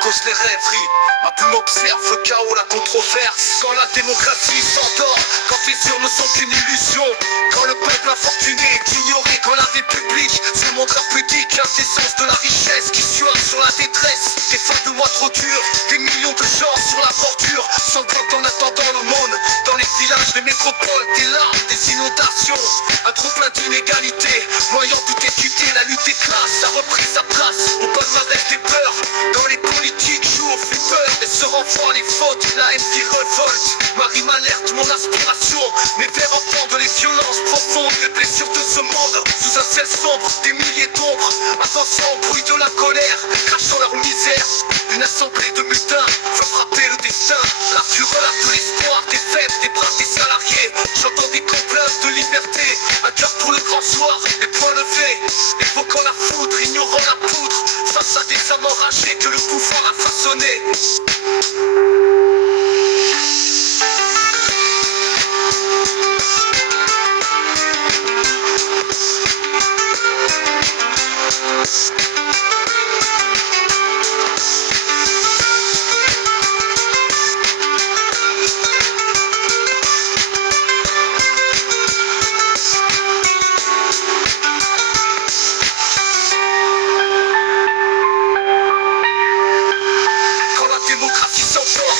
cause les rêveries. Ma plume observe le chaos, la controverse. Quand la démocratie s'endort, quand les urnes ne sont qu'une illusion, quand le peuple infortuné est ignoré, quand la République se montre impudique, l'indécence de la richesse qui suinte sur la détresse. Des fins de mois trop dures, des millions de gens sur la bordure, sanglotent en attendant l'aumône. Dans les villages, les métropoles, des larmes, des inondations, un trop plein d'inégalités, noyant toute équité. La lutte des classes a repris sa place, on passe avec des peurs. Dans les politiques, joue au flipper, et se renvoient les fautes, la haine qui révolte. Marie m'alerte, mon inspiration, mes vers entendent les violences profondes, les blessures de ce monde. Sous un ciel sombre, des milliers d'ombres, attention au bruit de la colère, crachant leur misère. Une assemblée de mutins veut frapper le destin. La fureur de l'espoir des faibles, des braves, des salariés. J'entends des complaintes de liberté, un cœur pour le grand soir, les poings levés, évoquant la foudre, ignorant la poudre, face à des âmes enragées que le pouvoir a façonné.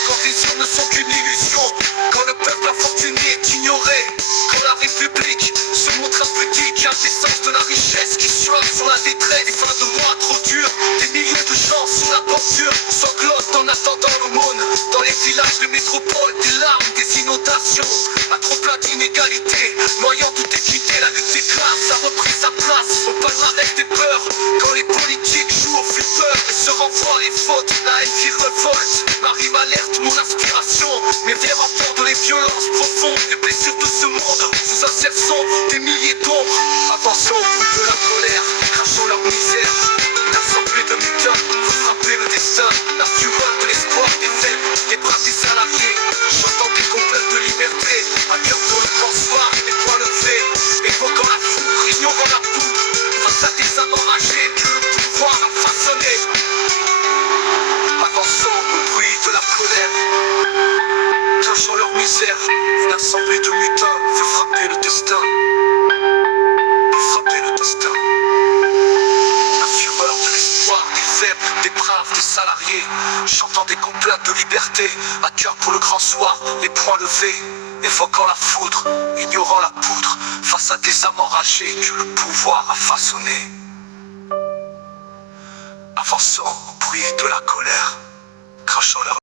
Quand les urnes ne sont qu'une illusion, quand le peuple infortuné est ignoré, quand la République se montre impudique, l'indécence de la richesse qui suinte sur la détresse. Des fins de mois trop durs, des milliers de gens sur la bordure sanglotent en attendant l'aumône. Dans les villages, les métropoles, des larmes, des inondations, un trop plein d'inégalités, noyant toute équité. La lutte des classes a repris sa place, on passe avec des peurs. Quand les politiques jouent au flipper et se renvoient les fautes, la haine qui révolte. Marie m'alerte, mon inspiration, mes vers entendent les violences profondes, les blessures de ce monde. Sous un ciel sombre, des milliers d'ombres, attention au bruit de la colère, crachant leur misère. Une assemblée de mutins veut frapper le destin. La fureur de l'espoir des faibles, des braves, des salariés. J'entends des complaintes de liberté, un cœur pour le grand soir, des poings levés, évoquant la foudre, ignorant la poudre, face à des âmes enragées que le pouvoir a façonné. Attention au bruit de la colère, cachant leur misère. Une assemblée de mutins veut frapper le destin. Frapper le destin. La fureur de l'espoir des faibles, des braves, des salariés. J'entends des complaintes de liberté, un cœur pour le grand soir, les poings levés, évoquant la foudre, ignorant la poudre, face à des âmes enragées que le pouvoir a façonné. Avançant au bruit de la colère, crachant leur